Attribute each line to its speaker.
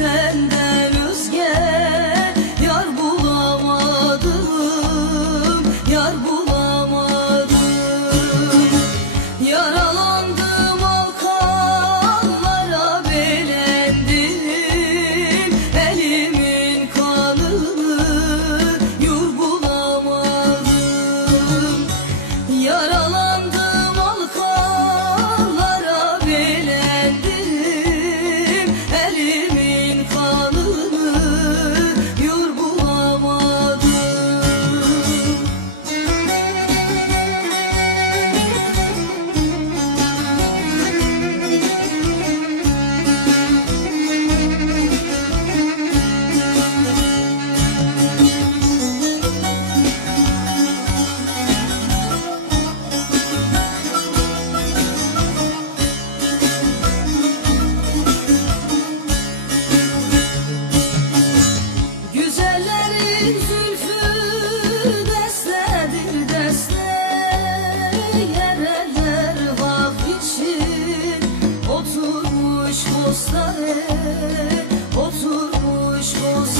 Speaker 1: pretending bostane Oturmuş bostane